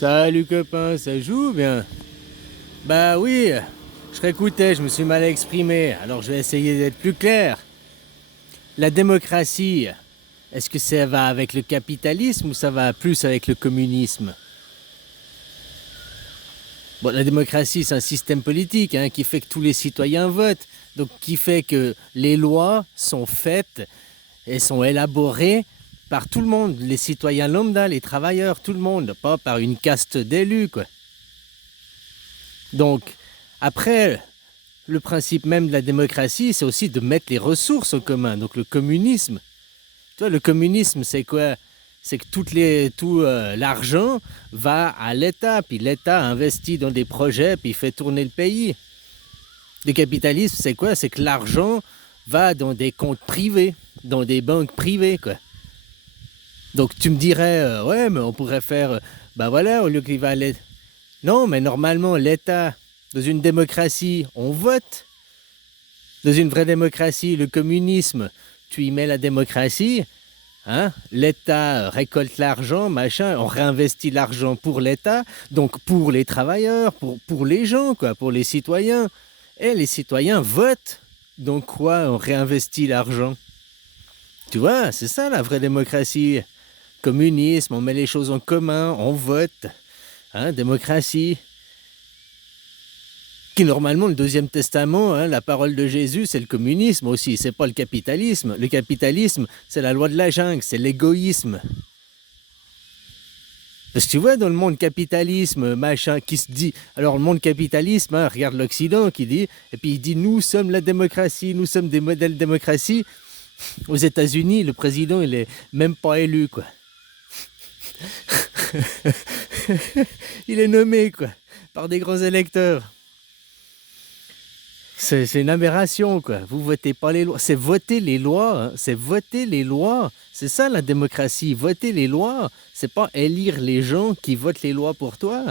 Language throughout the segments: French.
Salut copain, ça joue bien? Bah oui, je réécoutais, je me suis mal exprimé, alors je vais essayer d'être plus clair. La démocratie, est-ce que ça va avec le capitalisme ou ça va plus avec le communisme? Bon, la démocratie, c'est un système politique qui fait que tous les citoyens votent, donc qui fait que les lois sont faites et sont élaborées par tout le monde, les citoyens lambda, les travailleurs, tout le monde, pas par une caste d'élus, quoi. Donc, après, le principe même de la démocratie, c'est aussi de mettre les ressources au commun. Donc le communisme, tu vois, le communisme, c'est quoi? C'est que tout l'argent va à l'État, puis l'État investit dans des projets, puis fait tourner le pays. Le capitalisme, c'est quoi? C'est que l'argent va dans des comptes privés, dans des banques privées, quoi. Donc tu me dirais, ouais, mais on pourrait faire, bah voilà, au lieu qu'il va à l'État. Non, mais normalement, l'État, dans une démocratie, on vote. Dans une vraie démocratie, le communisme, tu y mets la démocratie, l'État récolte l'argent, machin, on réinvestit l'argent pour l'État, donc pour les travailleurs, pour les gens, quoi, pour les citoyens. Et les citoyens votent. Donc quoi, on réinvestit l'argent? Tu vois, c'est ça la vraie démocratie. Communisme, on met les choses en commun, on vote. Démocratie. Qui normalement, le deuxième testament, la parole de Jésus, c'est le communisme aussi, c'est pas le capitalisme. Le capitalisme, c'est la loi de la jungle, c'est l'égoïsme. Parce que tu vois, dans le monde capitalisme, machin, qui se dit... Alors, le monde capitalisme, regarde l'Occident qui dit... Et puis, il dit, nous sommes la démocratie, nous sommes des modèles de démocratie. Aux États-Unis, le président, il est même pas élu, quoi. Il est nommé, quoi, par des grands électeurs. C'est une aberration, quoi. Vous votez pas les lois. C'est voter les lois. C'est voter les lois. C'est ça la démocratie. Voter les lois. C'est pas élire les gens qui votent les lois pour toi.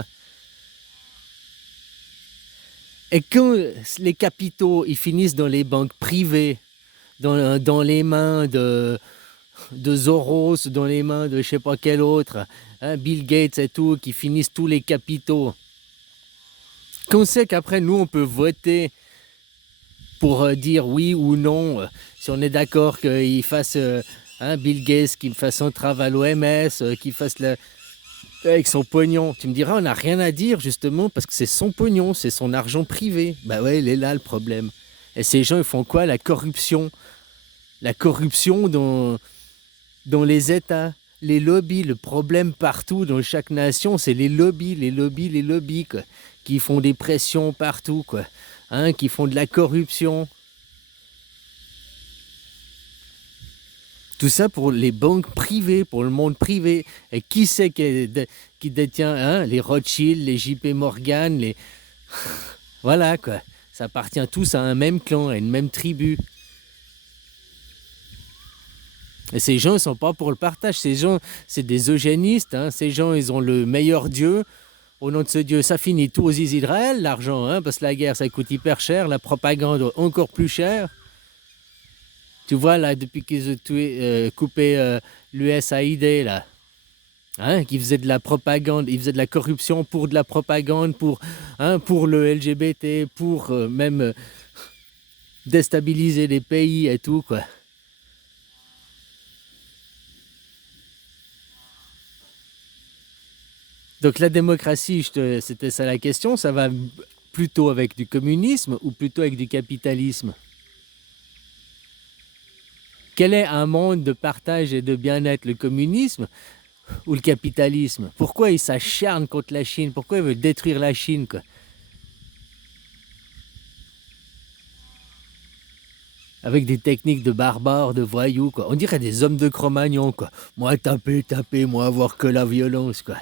Et quand les capitaux, ils finissent dans les banques privées, dans les mains de Soros, dans les mains de je sais pas quel autre, Bill Gates et tout, qui finissent tous les capitaux. Qu'on sait qu'après, nous, on peut voter pour dire oui ou non, si on est d'accord qu'il fasse Bill Gates, qu'il fasse son travail à l'OMS, qu'il fasse avec son pognon. Tu me diras, on n'a rien à dire justement parce que c'est son pognon, c'est son argent privé. Bah ouais, il est là le problème. Et ces gens, ils font quoi? La corruption. La corruption dans les États. Les lobbies, le problème partout dans chaque nation, c'est les lobbies, quoi, qui font des pressions partout, quoi. Qui font de la corruption. Tout ça pour les banques privées, pour le monde privé. Et qui c'est qui détient les Rothschild, les JP Morgan, les... Voilà, quoi. Ça appartient tous à un même clan, à une même tribu. Et ces gens, ils sont pas pour le partage. Ces gens, c'est des eugénistes. Ces gens, ils ont le meilleur Dieu. Au nom de ce Dieu, ça finit tout aux Israël, l'argent, parce que la guerre, ça coûte hyper cher, la propagande encore plus cher. Tu vois, là, depuis qu'ils ont coupé l'USAID, là, qui faisait de la propagande, ils faisaient de la corruption pour de la propagande, pour le LGBT, pour même déstabiliser les pays et tout, quoi. Donc la démocratie, c'était ça la question, ça va plutôt avec du communisme ou plutôt avec du capitalisme? Quel est un monde de partage et de bien-être, le communisme ou le capitalisme? Pourquoi il s'acharne contre la Chine? Pourquoi il veut détruire la Chine, quoi? Avec des techniques de barbares, de voyous, quoi. On dirait des hommes de Cro-Magnon, quoi. Moi taper, moi avoir que la violence, quoi.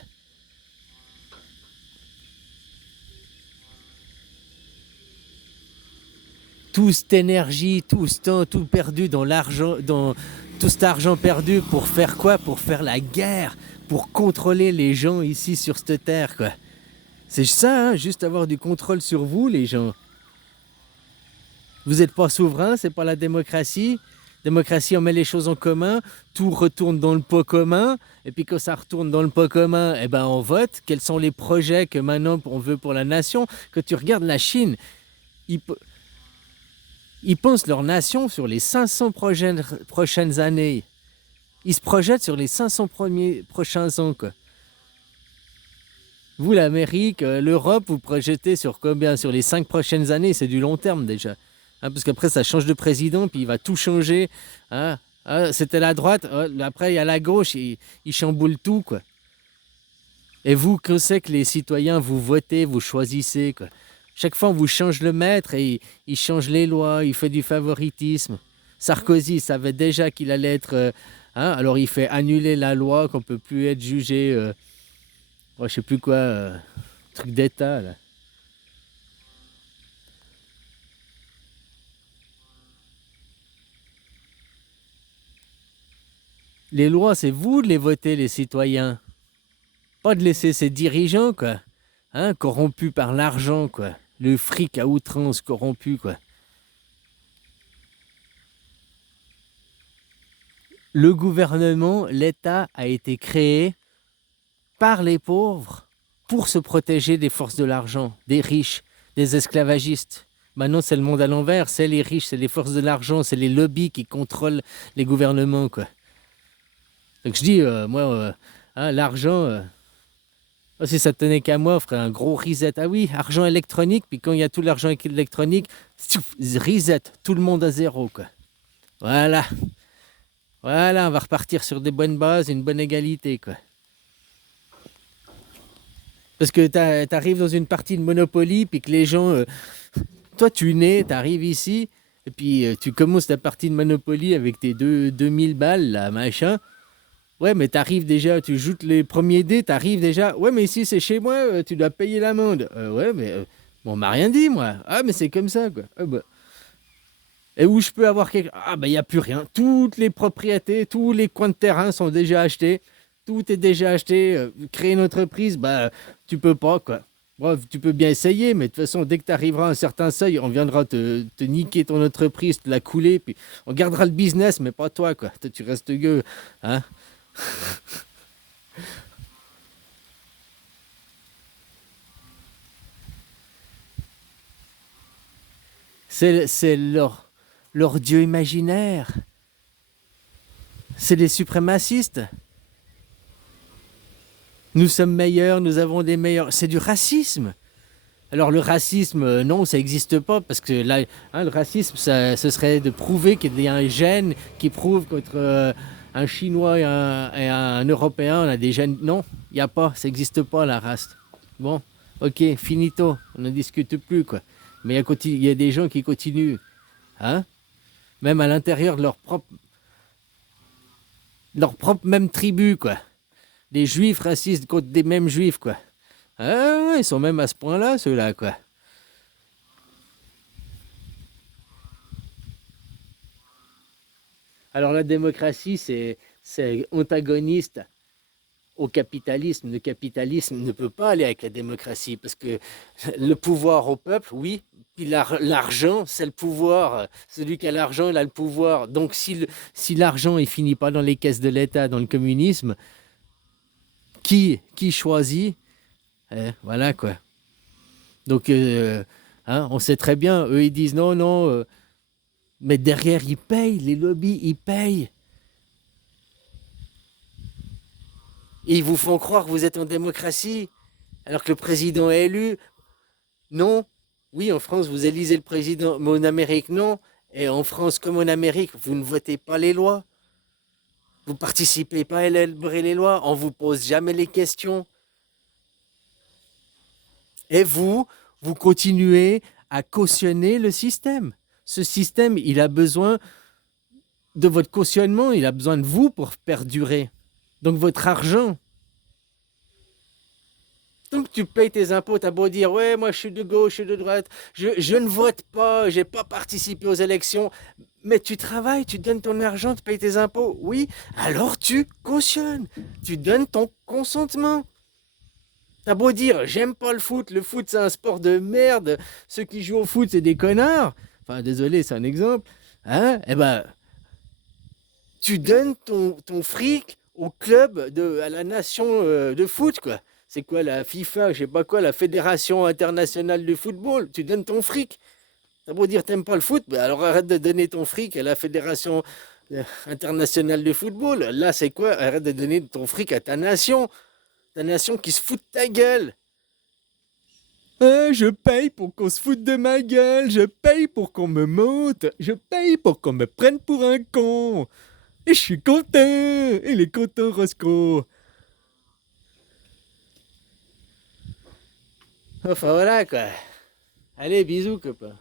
Toute cette énergie, tout ce temps, tout perdu dans l'argent, dans tout cet argent perdu pour faire quoi? Pour faire la guerre, pour contrôler les gens ici sur cette terre, quoi. C'est ça, juste avoir du contrôle sur vous, les gens. Vous n'êtes pas souverain, c'est pas la démocratie. Démocratie, on met les choses en commun, tout retourne dans le pot commun, et puis quand ça retourne dans le pot commun, eh ben on vote. Quels sont les projets que maintenant on veut pour la nation? Quand tu regardes la Chine, ils, ils pensent leur nation sur les 500 prochaines années. Ils se projettent sur les 500 prochains ans, quoi. Vous, l'Amérique, l'Europe, vous projetez sur combien? Sur les 5 prochaines années, c'est du long terme déjà. Hein, parce qu'après, ça change de président, puis il va tout changer. Hein. Ah, c'était la droite, après, il y a la gauche, il chamboule tout, quoi. Et vous, que c'est que les citoyens, vous votez, vous choisissez, quoi. Chaque fois, on vous change le maître et il change les lois, il fait du favoritisme. Sarkozy savait déjà qu'il allait être... hein, alors, il fait annuler la loi, qu'on ne peut plus être jugé... je sais plus quoi, truc d'État, là. Les lois, c'est vous de les voter, les citoyens. Pas de laisser ces dirigeants, quoi. Hein, corrompus par l'argent, quoi. Le fric à outrance corrompu, quoi. Le gouvernement, l'État a été créé par les pauvres pour se protéger des forces de l'argent, des riches, des esclavagistes. Maintenant, c'est le monde à l'envers. C'est les riches, c'est les forces de l'argent, c'est les lobbies qui contrôlent les gouvernements, quoi. Donc je dis, moi, hein, l'argent, si ça tenait qu'à moi, on ferait un gros reset. Ah oui, argent électronique, puis quand il y a tout l'argent électronique, reset, tout le monde à zéro, quoi. Voilà. Voilà, on va repartir sur des bonnes bases, une bonne égalité, quoi. Parce que t'arrives dans une partie de Monopoly, puis que les gens... toi, tu nais, t'arrives ici, et puis tu commences ta partie de Monopoly avec tes 2000 balles, là, machin. Ouais, mais t'arrives déjà, tu joues les premiers dés, t'arrives déjà. Ouais, mais ici, c'est chez moi, tu dois payer l'amende. Ouais, mais bon, on m'a rien dit, moi. Ah, mais c'est comme ça, quoi. Ah, bah. Et où je peux avoir quelque... Ah, ben, il n'y a plus rien. Toutes les propriétés, tous les coins de terrain sont déjà achetés. Tout est déjà acheté. Créer une entreprise, bah, tu peux pas, quoi. Bref, tu peux bien essayer, mais de toute façon, dès que tu arriveras à un certain seuil, on viendra te niquer ton entreprise, te la couler, puis on gardera le business, mais pas toi, quoi. Toi, tu restes gueux, hein. C'est leur dieu imaginaire. C'est les suprémacistes. Nous sommes meilleurs, nous avons des meilleurs. C'est du racisme. Alors le racisme, non, ça n'existe pas, parce que là, hein, le racisme, ce serait de prouver qu'il y a un gène qui prouve qu'entre un Chinois et un Européen, on a des gènes. Non, il n'y a pas, ça n'existe pas la race. Bon, ok, finito, on ne discute plus, quoi. Mais il y a des gens qui continuent, hein, même à l'intérieur de leur propre même tribu, quoi. Des juifs racistes contre des mêmes juifs, quoi. Ah, ouais, ils sont même à ce point-là, ceux-là, quoi. Alors la démocratie, c'est antagoniste au capitalisme. Le capitalisme ne peut pas aller avec la démocratie parce que le pouvoir au peuple, oui, puis l'argent, c'est le pouvoir. Celui qui a l'argent, il a le pouvoir. Donc si l'argent ne finit pas dans les caisses de l'État, dans le communisme, qui choisit? Voilà, quoi. Donc, hein, on sait très bien, eux, ils disent non, non, mais derrière, ils payent, les lobbies, ils payent. Et ils vous font croire que vous êtes en démocratie, alors que le président est élu. Non. Oui, en France, vous élisez le président, mais en Amérique, non. Et en France, comme en Amérique, vous ne votez pas les lois. Vous participez pas à élaborer les lois. On vous pose jamais les questions. Et vous continuez à cautionner le système. Ce système, il a besoin de votre cautionnement, il a besoin de vous pour perdurer. Donc votre argent. Donc tu payes tes impôts, t'as beau dire, ouais, moi je suis de gauche, je suis de droite, je ne vote pas, j'ai pas participé aux élections, mais tu travailles, tu donnes ton argent, tu payes tes impôts, oui, alors tu cautionnes, tu donnes ton consentement. T'as beau dire, j'aime pas le foot c'est un sport de merde, ceux qui jouent au foot c'est des connards, enfin désolé c'est un exemple, hein, eh ben Tu donnes ton fric au club, à la nation de foot, quoi. C'est quoi la FIFA, je sais pas quoi, la Fédération internationale de football. Tu donnes ton fric. Ça veut dire t'aimes pas le foot, ben alors arrête de donner ton fric à la Fédération internationale de football. Là, c'est quoi? Arrête de donner ton fric à ta nation qui se fout de ta gueule. Ah, je paye pour qu'on se foute de ma gueule, je paye pour qu'on me monte, je paye pour qu'on me prenne pour un con. Et je suis content, il est content Roscoe. Enfin voilà quoi. Allez, bisous copain.